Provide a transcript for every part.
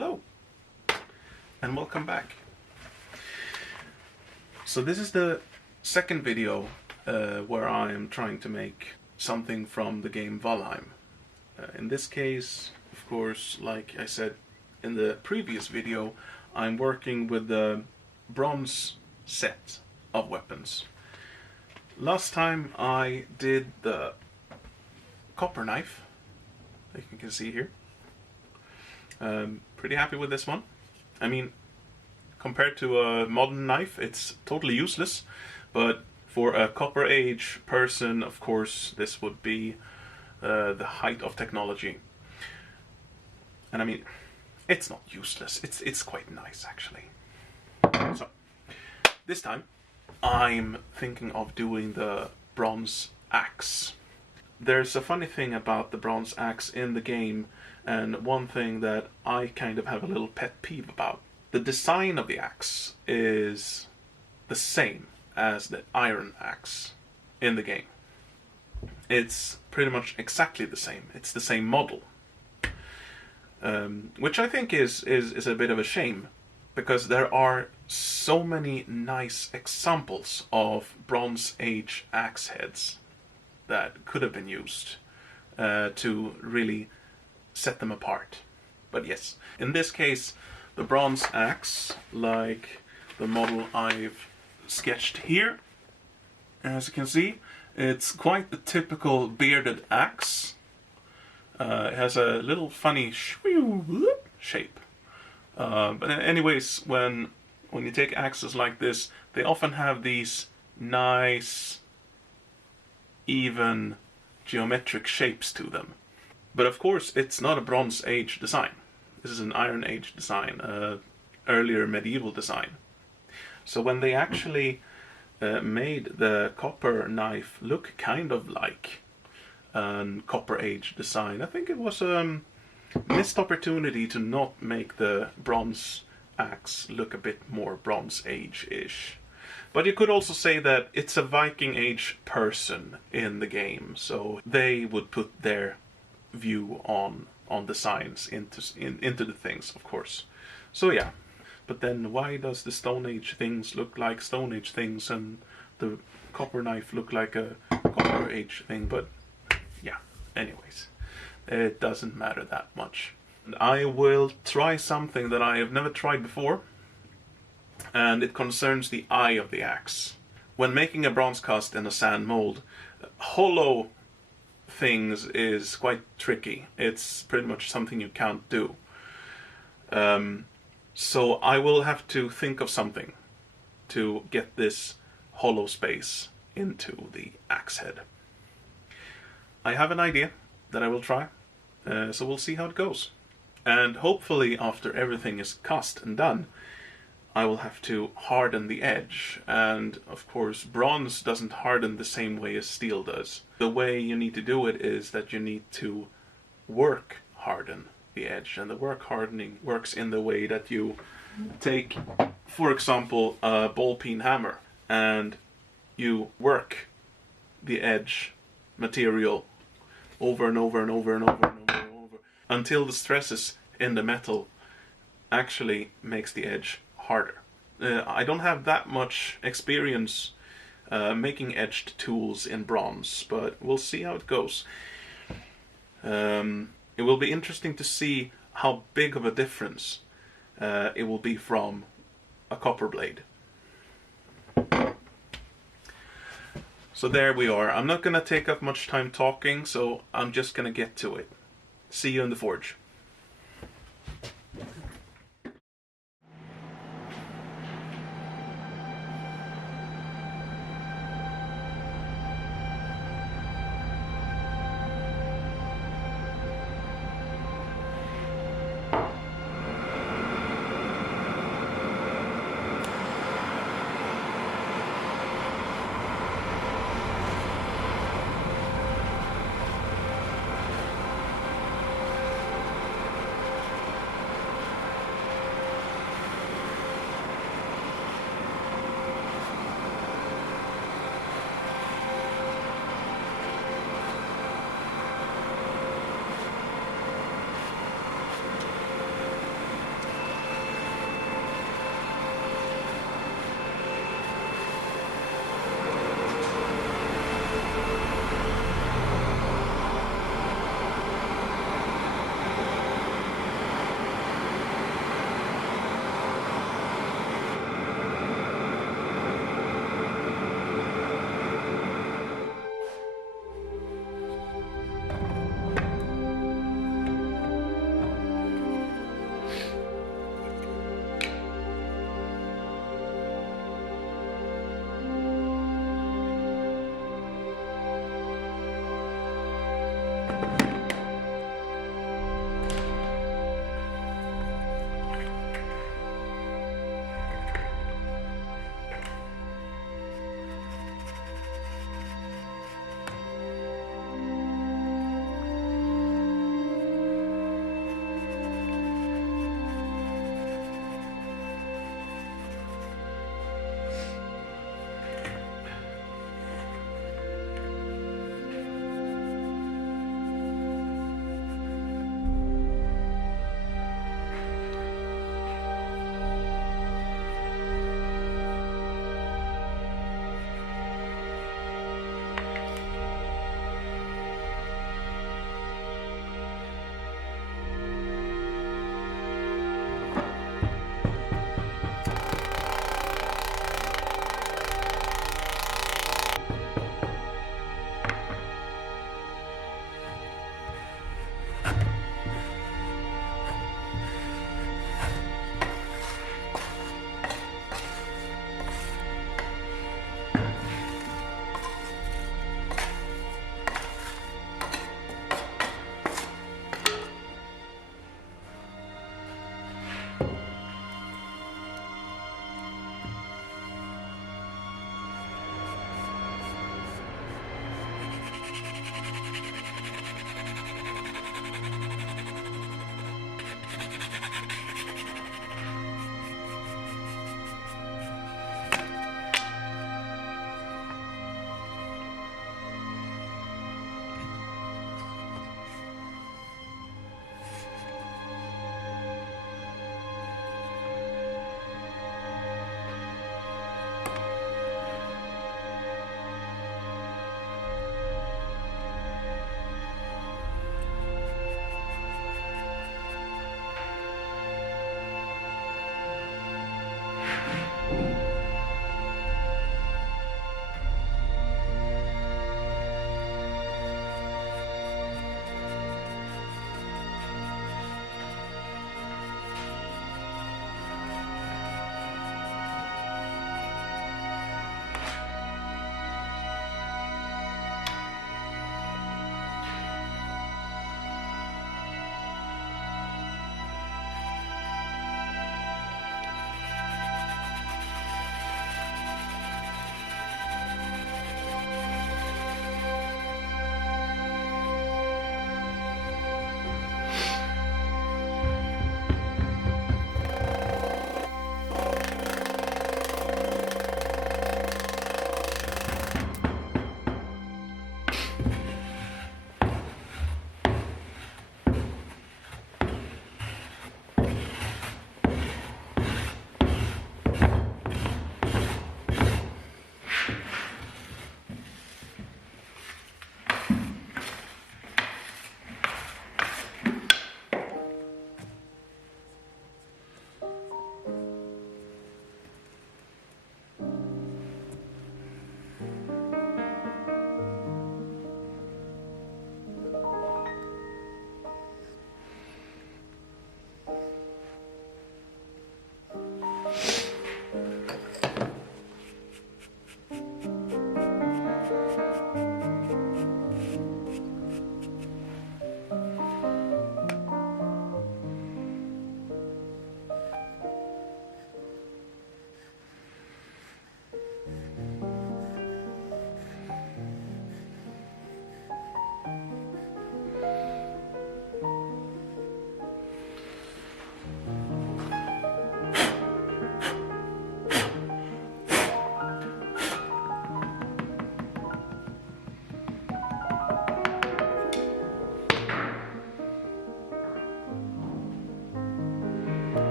Hello, and welcome back. So this is the second video where I am trying to make something from the game Valheim. In this case, of course, like I said in the previous video, I'm working with the bronze set of weapons. Last time I did the copper knife, like you can see here. Pretty happy with this one. I mean, compared to a modern knife, it's totally useless, but for a Copper Age person, of course, this would be the height of technology. And I mean, it's not useless. It's quite nice, actually. So, this time, I'm thinking of doing the bronze axe. There's a funny thing about the bronze axe in the game, and one thing that I kind of have a little pet peeve about. The design of the axe is the same as the iron axe in the game. It's pretty much exactly the same. It's the same model. Which I think is a bit of a shame, because there are so many nice examples of Bronze Age axe heads that could have been used to really set them apart. But yes, in this case, the bronze axe, like the model I've sketched here, as you can see, it's quite the typical bearded axe. It has a little funny shape. But anyways, when you take axes like this, they often have these nice, even geometric shapes to them. But of course, it's not a Bronze Age design. This is an Iron Age design, earlier medieval design. So when they actually made the copper knife look kind of like a Copper Age design, I think it was a missed opportunity to not make the bronze axe look a bit more Bronze Age-ish. But you could also say that it's a Viking Age person in the game, so they would put their view on designs into the things, of course. So yeah, but then why does the Stone Age things look like Stone Age things and the copper knife look like a Copper Age thing? But yeah, anyways, it doesn't matter that much. And I will try something that I have never tried before, and it concerns the eye of the axe. When making a bronze cast in a sand mold, hollow things is quite tricky. It's pretty much something you can't do. So I will have to think of something to get this hollow space into the axe head. I have an idea that I will try, so we'll see how it goes. And hopefully after everything is cast and done, I will have to harden the edge, and of course bronze doesn't harden the same way as steel does. The way you need to do it is that you need to work harden the edge, and the work hardening works in the way that you take, for example, a ball peen hammer, and you work the edge material over and over and over and over and over and over until the stresses in the metal actually makes the edge harder. I don't have that much experience making edged tools in bronze, but we'll see how it goes. It will be interesting to see how big of a difference it will be from a copper blade. So there we are. I'm not going to take up much time talking, so I'm just going to get to it. See you in the forge.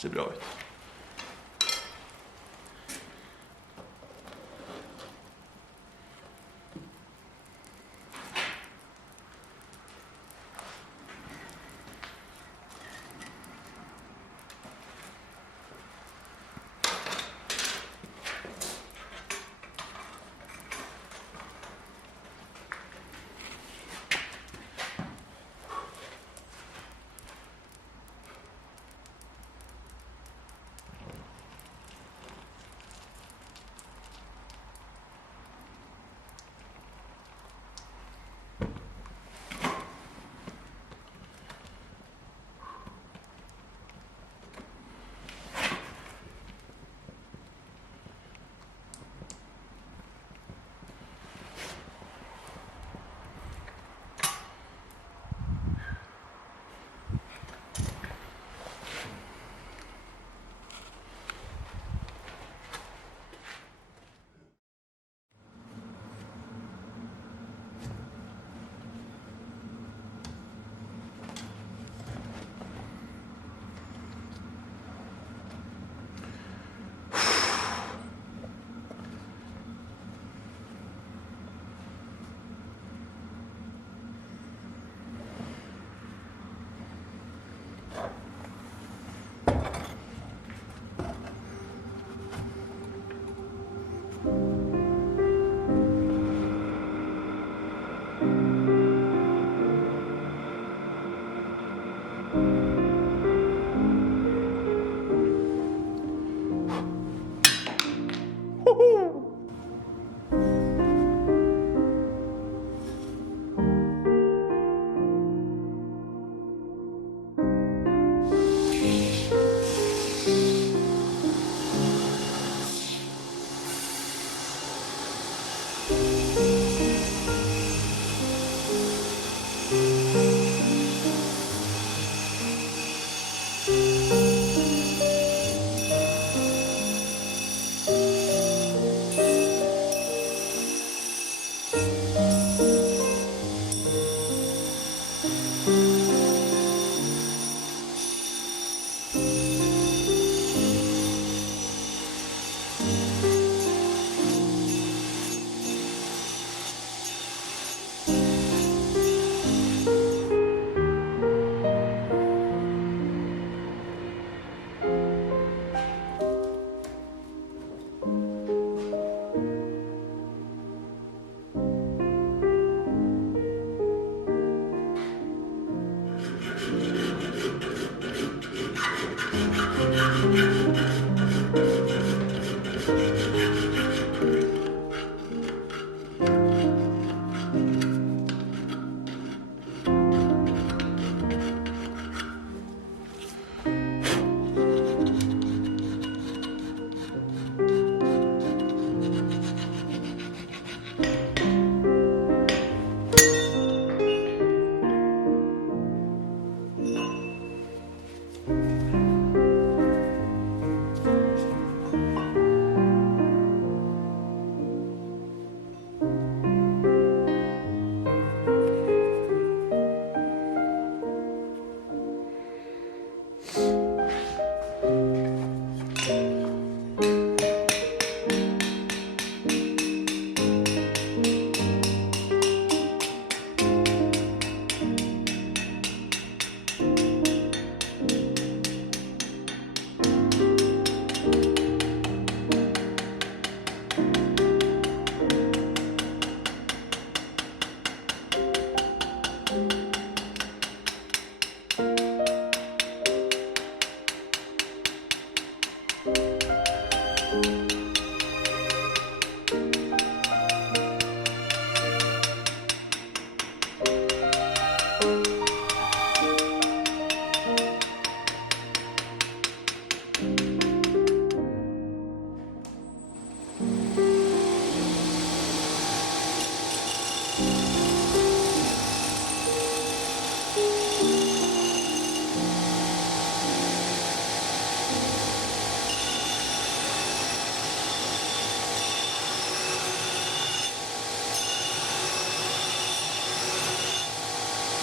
Ser bra ut.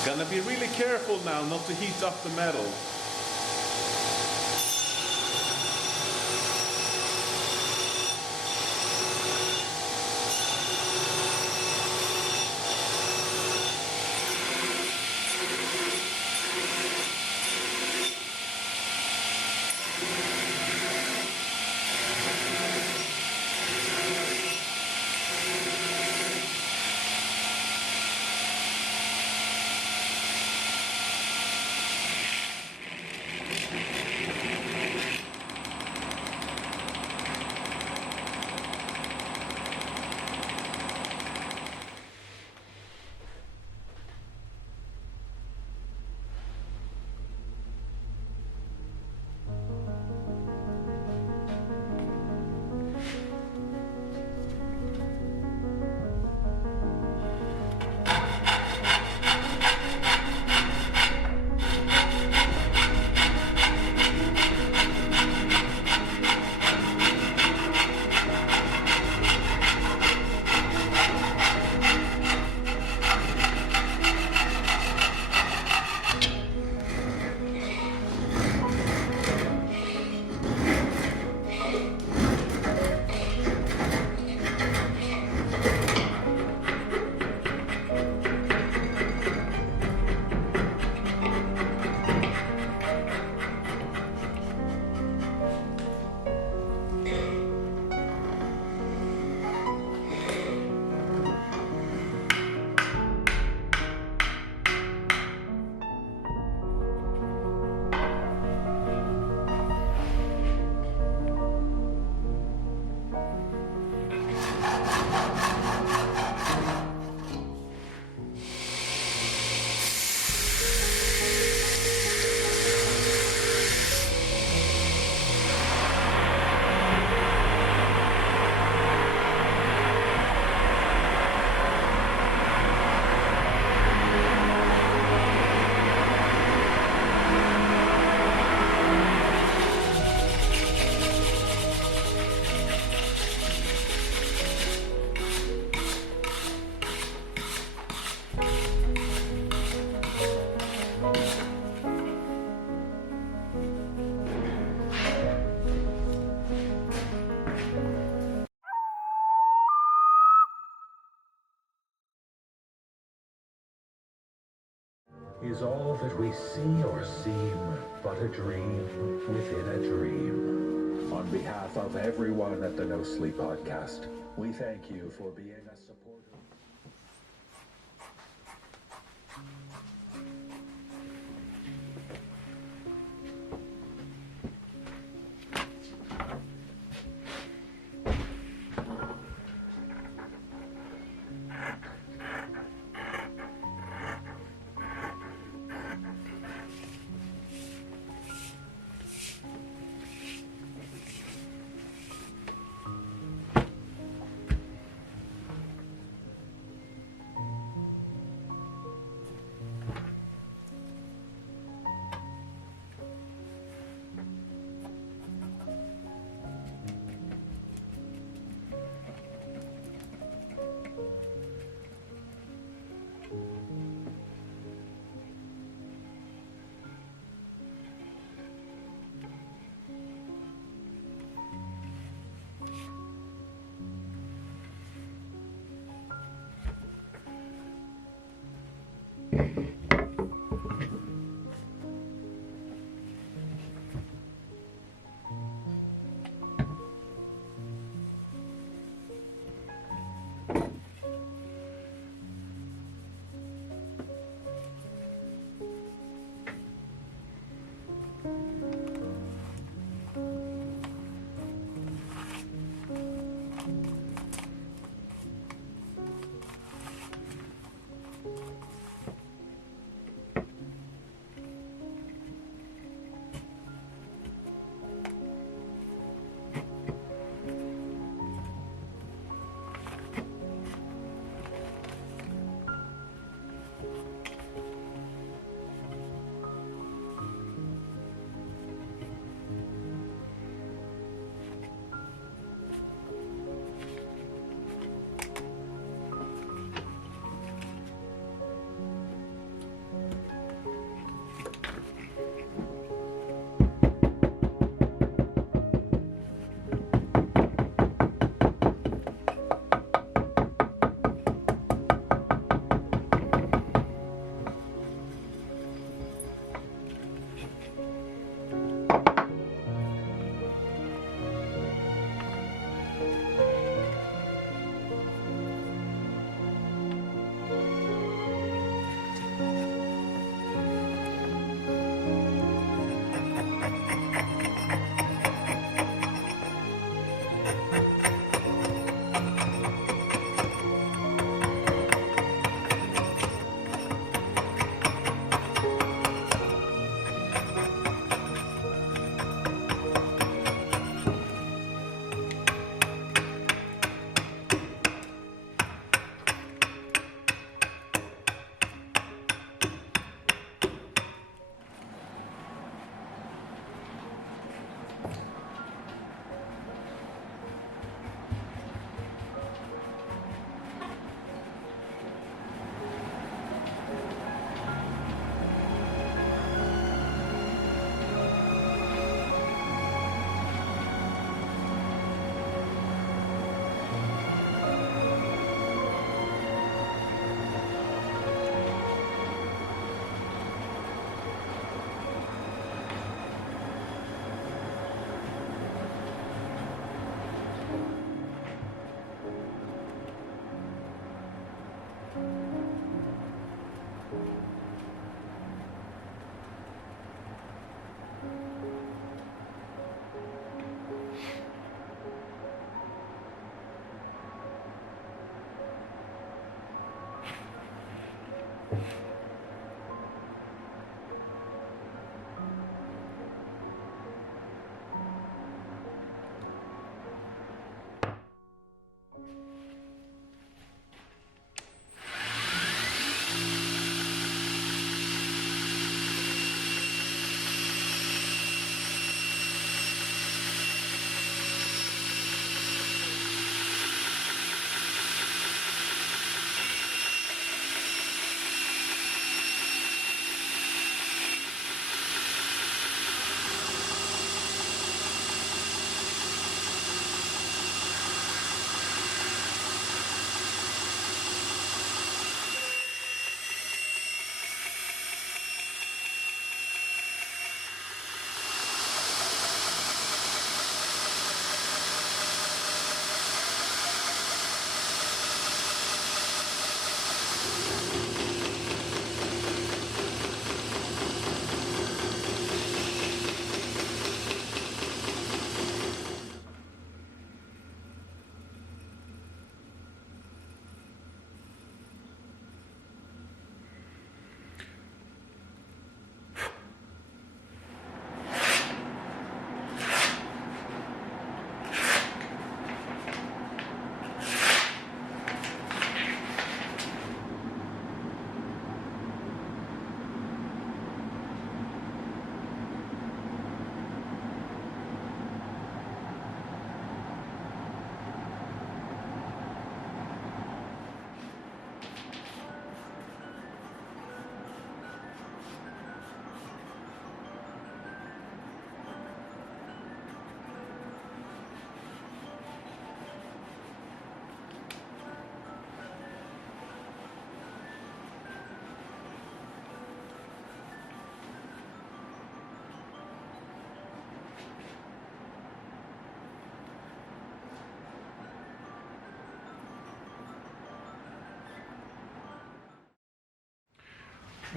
Gonna be really careful now not to heat up the metal. Is all that we see or seem but a dream within a dream? On behalf of everyone at the No Sleep Podcast, we thank you for being a supporter.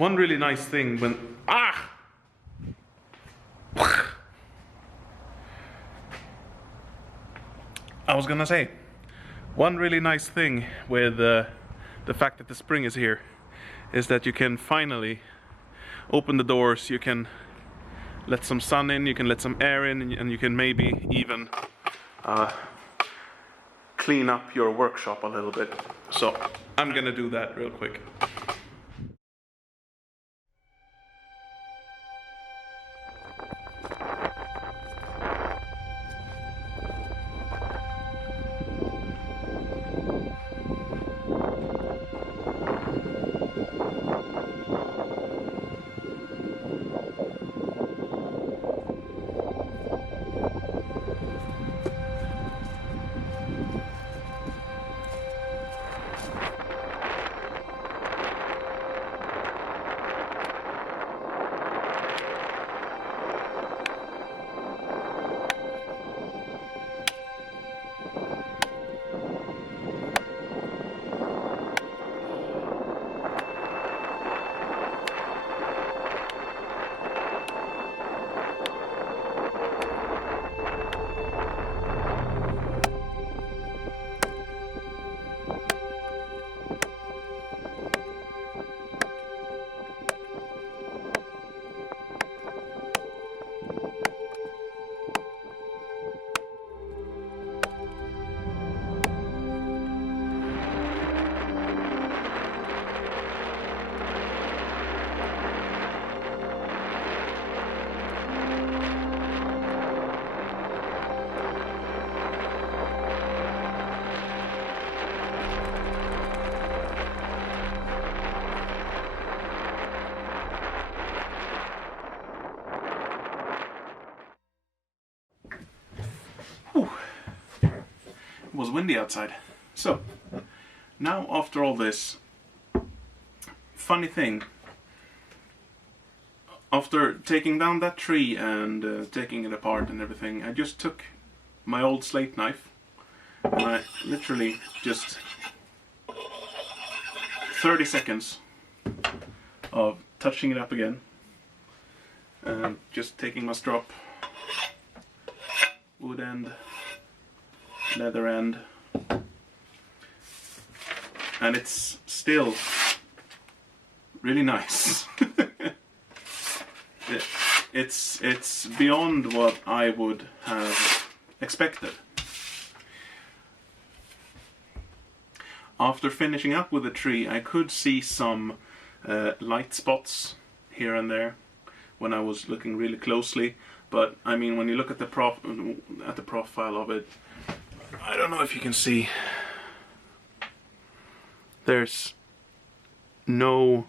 One really nice thing when... I was gonna say, one really nice thing with the fact that the spring is here is that you can finally open the doors, you can let some sun in, you can let some air in, and you can maybe even clean up your workshop a little bit. So I'm gonna do that real quick. It was windy outside. So, now after all this, funny thing, after taking down that tree and taking it apart and everything, I just took my old slate knife and I literally just 30 seconds of touching it up again and just taking my strop, wood end, leather end, and it's still really nice. It's beyond what I would have expected. After finishing up with the tree, I could see some light spots here and there when I was looking really closely, but I mean, when you look at the profile of it, I don't know if you can see, there's no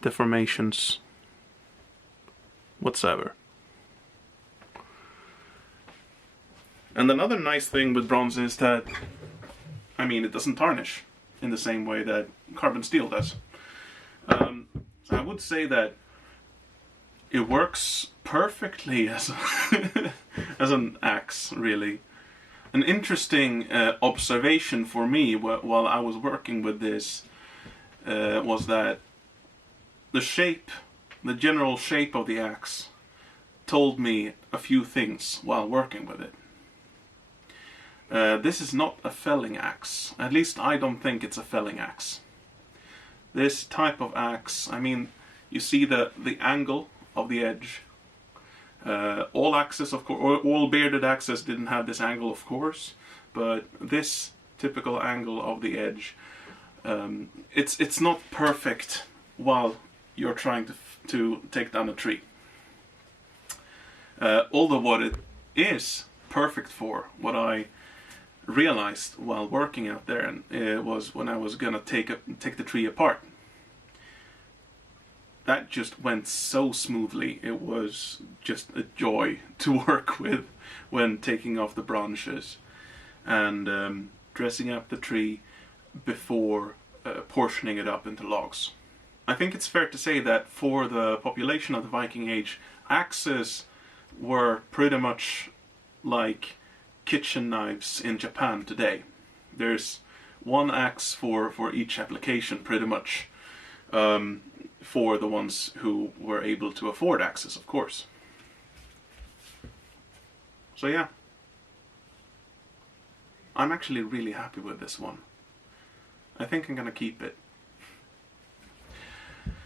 deformations whatsoever. And another nice thing with bronze is that, I mean, it doesn't tarnish in the same way that carbon steel does. I would say that it works perfectly as as an axe, really. An interesting observation for me while I was working with this was that the general shape of the axe told me a few things while working with it. This is not a felling axe. At least I don't think it's a felling axe. This type of axe, I mean, you see the angle of the edge. All axes, of course, all bearded axes didn't have this angle, of course, but this typical angle of the edge, it's not perfect while you're trying to take down a tree. Although what it is perfect for, what I realized while working out there, and was when I was gonna take the tree apart. That just went so smoothly. It was just a joy to work with when taking off the branches and dressing up the tree before portioning it up into logs. I think it's fair to say that for the population of the Viking Age, axes were pretty much like kitchen knives in Japan today. There's one axe for each application, pretty much. for the ones who were able to afford access, of course. So yeah, I'm actually really happy with this one. I think I'm gonna keep it.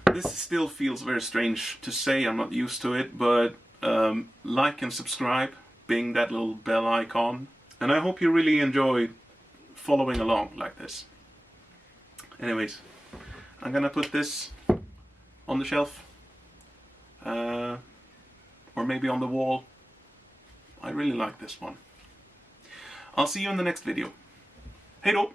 This still feels very strange to say, I'm not used to it, but like and subscribe, bing that little bell icon, and I hope you really enjoy following along like this. Anyways, I'm gonna put this on the shelf, or maybe on the wall. I really like this one. I'll see you in the next video. Hej då!